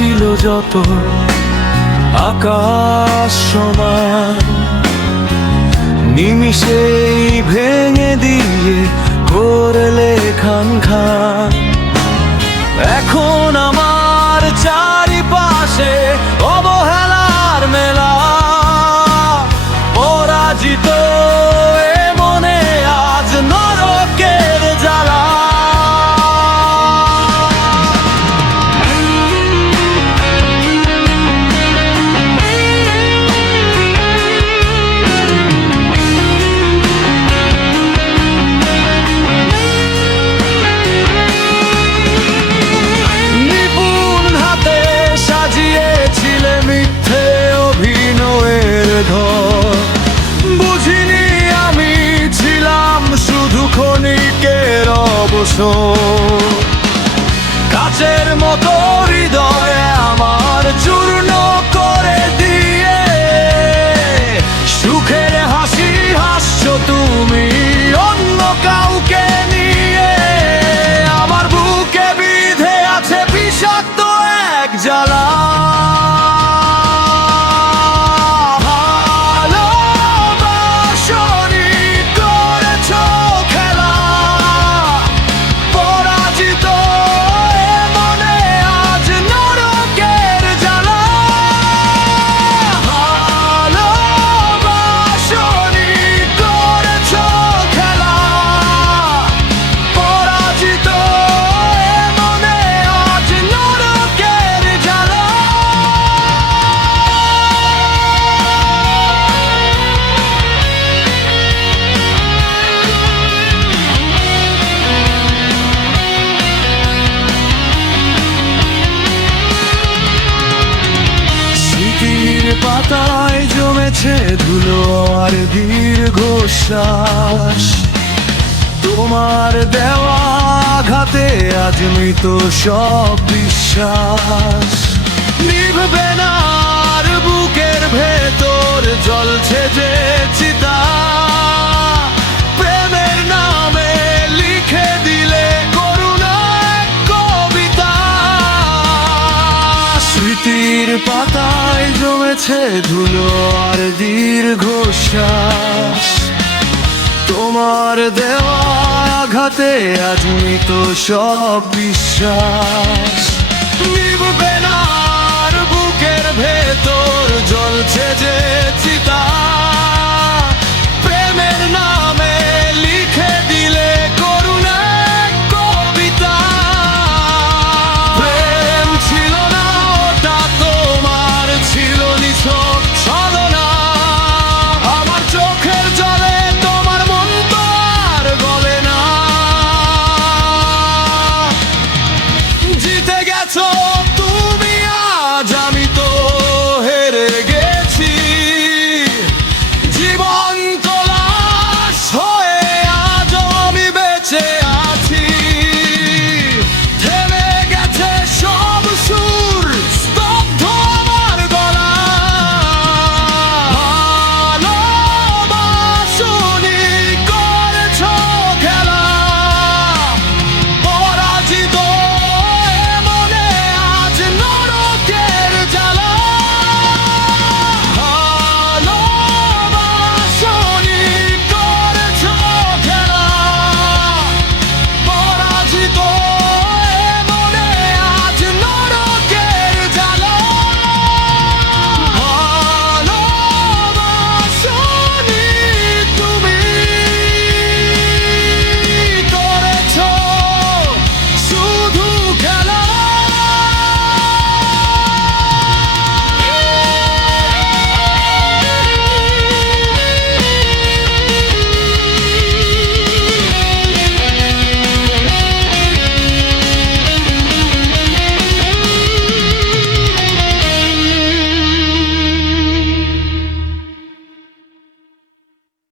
ছিল যত আকাশ সমান। ভেঙে দিয়ে করলে খান খান। এখন আমার চারিপাশে অবহেলার ঘর বুঝিনি আমি ছিলাম শুধু ক্ষণিকের অবসর। পাতায় জমেছে ধুলো আর দীর্ঘশ্বাস। তোমার দেওয়া আঘাতে আজ মৃত সব বিশ্বাস। নিভবে না আর বুকের ভেতর জ্বলছে স্মৃতির পাতায় জমেছে ধুলো আর দীর্ঘ তোমার দেওয়া আঘাতে আজমি তো সব বিশ্বাস। বুকের ভেতর।